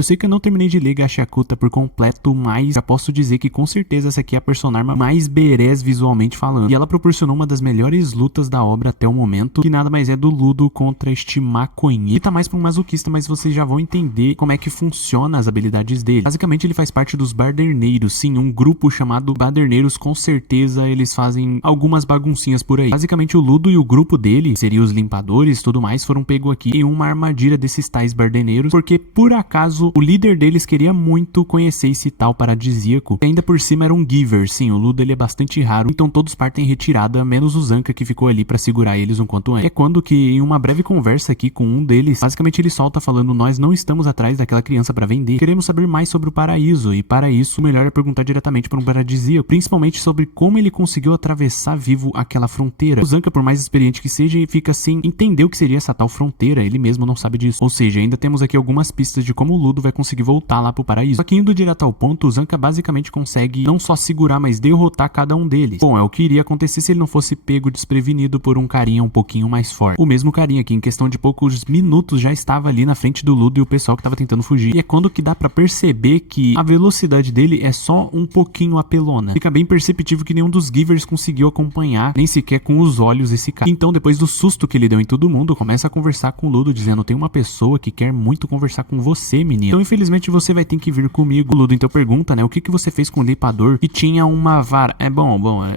Eu sei que eu não terminei de ler Gashakuta por completo, mas já posso dizer que com certeza essa aqui é a personagem mais badass visualmente falando. E ela proporcionou uma das melhores lutas da obra até o momento, que nada mais é do Ludo contra este maconheiro. Ele tá mais pra um masoquista, mas vocês já vão entender como é que funciona as habilidades dele. Basicamente ele faz parte dos Baderneiros, sim, um grupo chamado Baderneiros, com certeza eles fazem algumas baguncinhas por aí. Basicamente o Ludo e o grupo dele, seriam os limpadores e tudo mais, foram pegos aqui em uma armadilha desses tais Baderneiros, porque por acaso o líder deles queria muito conhecer esse tal paradisíaco, e ainda por cima era um giver. Sim, o Ludo ele é bastante raro, então todos partem em retirada, menos o Zanca que ficou ali pra segurar eles um quanto antes. É quando que em uma breve conversa aqui com um deles, basicamente ele solta falando: nós não estamos atrás daquela criança pra vender, queremos saber mais sobre o paraíso, e para isso o melhor é perguntar diretamente para um paradisíaco, principalmente sobre como ele conseguiu atravessar vivo aquela fronteira. O Zanca, por mais experiente que seja, fica sem entender o que seria essa tal fronteira, ele mesmo não sabe disso. Ou seja, ainda temos aqui algumas pistas de como o Ludo vai conseguir voltar lá pro paraíso. Só que indo direto ao ponto, o Zanca basicamente consegue não só segurar, mas derrotar cada um deles. Bom, é o que iria acontecer se ele não fosse pego desprevenido por um carinha um pouquinho mais forte. O mesmo carinha que em questão de poucos minutos já estava ali na frente do Ludo e o pessoal que estava tentando fugir. E é quando que dá pra perceber que a velocidade dele é só um pouquinho apelona. Fica bem perceptível que nenhum dos Givers conseguiu acompanhar, nem sequer com os olhos, esse cara. Então, depois do susto que ele deu em todo mundo, começa a conversar com o Ludo, dizendo: tem uma pessoa que quer muito conversar com você, menino. Então, infelizmente, você vai ter que vir comigo. O Ludo então pergunta, né, o que você fez com o limpador que tinha uma vara?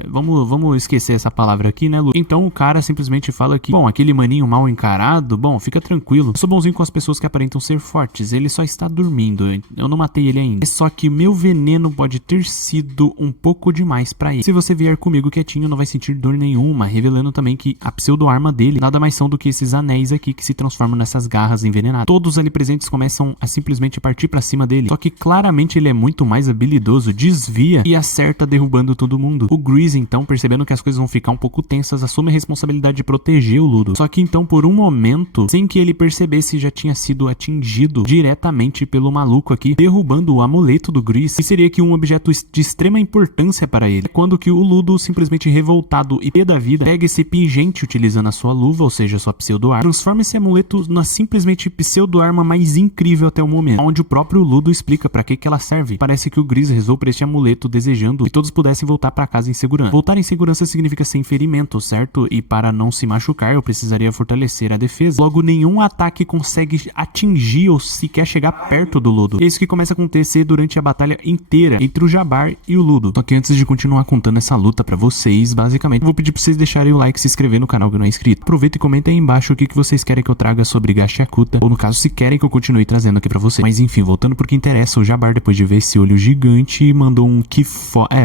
Vamos esquecer essa palavra aqui, né, Ludo? Então, o cara simplesmente fala que, bom, aquele maninho mal encarado, bom, fica tranquilo. Eu sou bonzinho com as pessoas que aparentam ser fortes. Ele só está dormindo. Eu não matei ele ainda. É só que meu veneno pode ter sido um pouco demais pra ele. Se você vier comigo quietinho, não vai sentir dor nenhuma. Revelando também que a pseudo-arma dele nada mais são do que esses anéis aqui que se transformam nessas garras envenenadas. Todos ali presentes começam a simplesmente partir pra cima dele. Só que claramente ele é muito mais habilidoso, desvia e acerta derrubando todo mundo. O Grease, então, percebendo que as coisas vão ficar um pouco tensas, assume a responsabilidade de proteger o Ludo. Só que então, por um momento, sem que ele percebesse, já tinha sido atingido diretamente pelo maluco aqui, derrubando o amuleto do Grease, que seria aqui um objeto de extrema importância para ele. Quando que o Ludo, simplesmente revoltado e pé da vida, pega esse pingente utilizando a sua luva, ou seja, sua pseudo-arma, transforma esse amuleto na simplesmente pseudo-arma mais incrível até o momento, onde o próprio Ludo explica para que ela serve. Parece que o Grease rezou por este amuleto, desejando que todos pudessem voltar para casa em segurança. Voltar em segurança significa sem ferimento, certo? E para não se machucar, eu precisaria fortalecer a defesa. Logo, nenhum ataque consegue atingir ou sequer chegar perto do Ludo. É isso que começa a acontecer durante a batalha inteira entre o Jabbar e o Ludo. Só que antes de continuar contando essa luta pra vocês, basicamente, eu vou pedir pra vocês deixarem o like e se inscrever no canal que não é inscrito. Aproveita e comenta aí embaixo o que vocês querem que eu traga sobre Gashakuta, ou no caso, se querem que eu continue trazendo aqui pra vocês. Mas enfim, voltando pro que interessa, o Jabbar, depois de ver esse olho gigante, mandou um que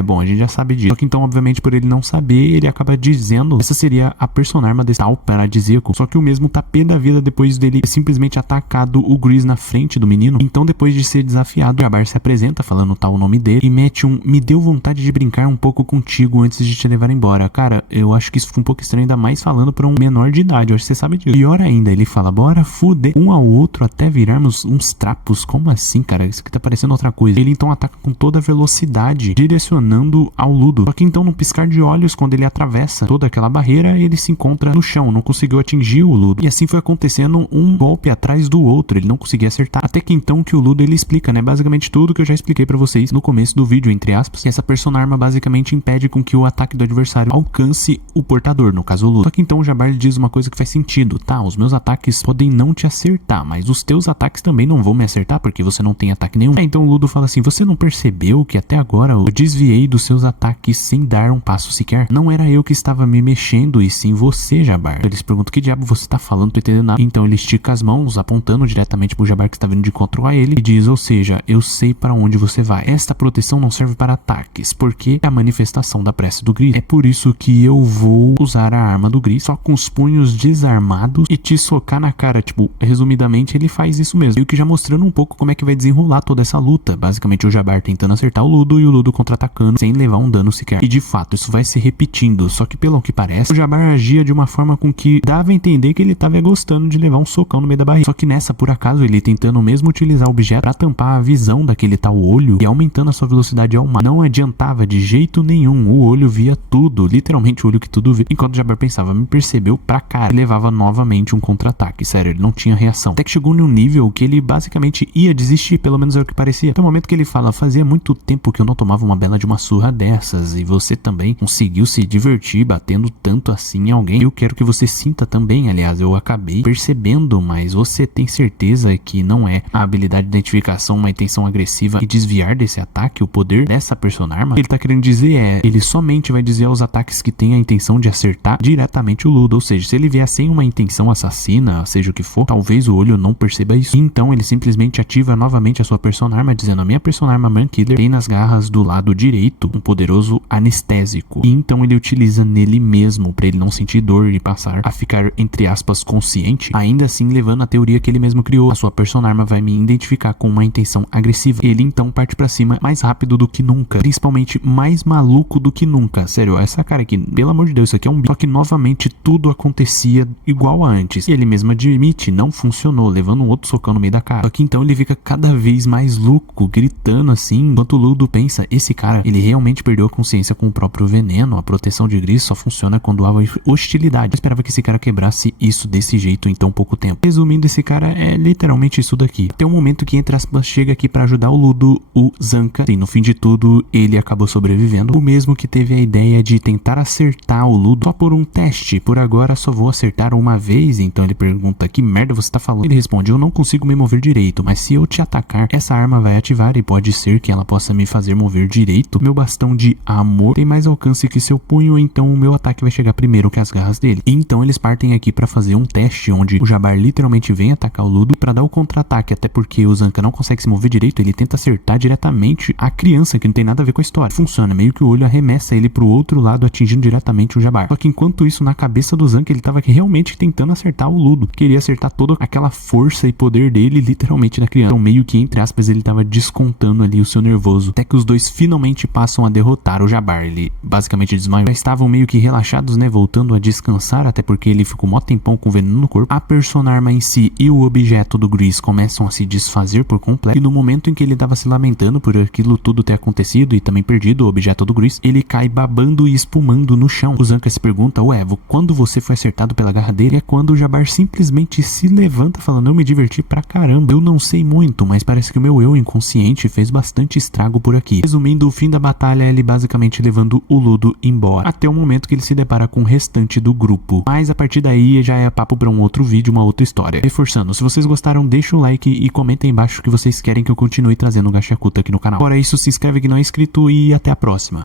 bom, a gente já sabe disso. Só que então, obviamente, por ele não saber, ele acaba dizendo essa seria a personarma desse tal paradisíaco. Só que o mesmo tá pé da vida depois dele simplesmente atacado o Grease na frente do menino. Então, depois de ser desafiado, o Jabbar se apresenta falando tal o nome dele e mete me deu vontade de brincar um pouco contigo antes de te levar embora. Cara, eu acho que isso ficou um pouco estranho, ainda mais falando pra um menor de idade. Eu acho que você sabe disso. Pior ainda, ele fala: bora fuder um ao outro até virarmos uns trapos. Como assim, cara? Isso aqui tá parecendo outra coisa. Ele então ataca com toda a velocidade, direcionando ao Ludo. Só que então, no piscar de olhos, quando ele atravessa toda aquela barreira, ele se encontra no chão, não conseguiu atingir o Ludo. E assim foi acontecendo um golpe atrás do outro, ele não conseguia acertar. Até que então que o Ludo ele explica, né, basicamente tudo que eu já expliquei pra vocês no começo do vídeo, entre aspas, que essa personarma basicamente impede com que o ataque do adversário alcance o portador, no caso o Ludo. Só que então o Jabbar diz uma coisa que faz sentido, tá? Os meus ataques podem não te acertar, mas os teus ataques também não vão me acertar, porque você não tem ataque nenhum. Então o Ludo fala assim: você não percebeu que até agora eu desviei dos seus ataques sem dar um passo sequer? Não era eu que estava me mexendo, e sim você, Jabbar. Eles perguntam: que diabo você tá falando? Não tô entendendo nada. Então ele estica as mãos, apontando diretamente pro Jabbar que está vindo de encontro a ele, e diz: ou seja, eu sei para onde você vai. Esta proteção não serve para ataques, porque é a manifestação da prece do Grease. É por isso que eu vou usar a arma do Grease, só com os punhos desarmados, e te socar na cara. Tipo, resumidamente, ele faz isso mesmo. E o que já mostrando um pouco como é que vai desenrolar toda essa luta. Basicamente, o Jabbar tentando acertar o Ludo e o Ludo contra-atacando sem levar um dano sequer. E de fato, isso vai se repetindo. Só que pelo que parece, o Jabbar agia de uma forma com que dava a entender que ele tava gostando de levar um socão no meio da barriga. Só que nessa, por acaso, ele tentando mesmo utilizar o objeto pra tampar a visão daquele tal olho e aumentando a sua velocidade ao máximo. Não adiantava de jeito nenhum. O olho via tudo. Literalmente o olho que tudo vê. Enquanto o Jabbar pensava, me percebeu pra cara. Ele levava novamente um contra-ataque. Sério, ele não tinha reação. Até que chegou num nível que ele basicamente literalmente ia desistir, pelo menos é o que parecia. Até o momento que ele fala, fazia muito tempo que eu não tomava uma bela de uma surra dessas, e você também conseguiu se divertir batendo tanto assim em alguém. Eu quero que você sinta também, aliás, eu acabei percebendo, mas você tem certeza que não é a habilidade de identificação uma intenção agressiva e desviar desse ataque, o poder dessa personarma? Ele tá querendo dizer ele somente vai dizer aos ataques que tem a intenção de acertar diretamente o Ludo, ou seja, se ele vier sem uma intenção assassina, seja o que for, talvez o olho não perceba isso. Então ele simplesmente ativa novamente a sua personarma, dizendo: a minha personarma Mankiller tem nas garras do lado direito um poderoso anestésico, e então ele utiliza nele mesmo para ele não sentir dor e passar a ficar, entre aspas, consciente, ainda assim levando a teoria que ele mesmo criou. A sua personarma vai me identificar com uma intenção agressiva. Ele então parte pra cima mais rápido do que nunca, principalmente mais maluco do que nunca. Sério, essa cara aqui, pelo amor de Deus, isso aqui é um bicho. Só que novamente tudo acontecia igual a antes. E ele mesmo admite, não funcionou, levando um outro socão no meio da cara. Só que então ele fica cada vez mais louco, gritando assim, enquanto o Ludo pensa: esse cara, ele realmente perdeu a consciência com o próprio veneno. A proteção de Gris só funciona quando há hostilidade. Eu esperava que esse cara quebrasse isso desse jeito em tão pouco tempo. Resumindo, esse cara é literalmente isso daqui. Tem um momento que, entre aspas, chega aqui pra ajudar o Ludo, o Zanka. Sim, no fim de tudo, ele acabou sobrevivendo. O mesmo que teve a ideia de tentar acertar o Ludo só por um teste. Por agora, só vou acertar uma vez. Então ele pergunta: que merda você tá falando? Ele responde: eu não consigo me mover direito, mas se eu te atacar, essa arma vai ativar e pode ser que ela possa me fazer mover direito. Meu bastão de amor tem mais alcance que seu punho, então o meu ataque vai chegar primeiro que as garras dele. Então eles partem aqui pra fazer um teste, onde o Jabbar literalmente vem atacar o Ludo pra dar o contra-ataque, até porque o Zanka não consegue se mover direito. Ele tenta acertar diretamente a criança, que não tem nada a ver com a história. Funciona, meio que o olho arremessa ele pro outro lado, atingindo diretamente o Jabbar. Só que enquanto isso, na cabeça do Zanka, ele tava aqui realmente tentando acertar o Ludo. Queria acertar toda aquela força e poder dele literalmente na criança. Então meio que, entre aspas, ele tava descontando ali o seu nervoso, até que os dois finalmente passam a derrotar o Jabbar. Ele basicamente desmaiou. Já estavam meio que relaxados, né, voltando a descansar, até porque ele ficou mó tempão com veneno no corpo. A personarma em si e o objeto do Gris começam a se desfazer por completo, e no momento em que ele tava se lamentando por aquilo tudo ter acontecido e também perdido o objeto do Gris, ele cai babando e espumando no chão. O Zanka se pergunta: ué, quando você foi acertado pela garra dele? É quando o Jabbar simplesmente se levanta falando: eu me diverti pra caramba, eu não sei muito, mas parece que o meu eu inconsciente fez bastante estrago por aqui. Resumindo, o fim da batalha é ele basicamente levando o Ludo embora, até o momento que ele se depara com o restante do grupo. Mas a partir daí já é papo pra um outro vídeo, uma outra história. Reforçando, se vocês gostaram, deixa o like e comenta aí embaixo que vocês querem que eu continue trazendo o Gacha Kuta aqui no canal. Fora isso, se inscreve que não é inscrito e até a próxima.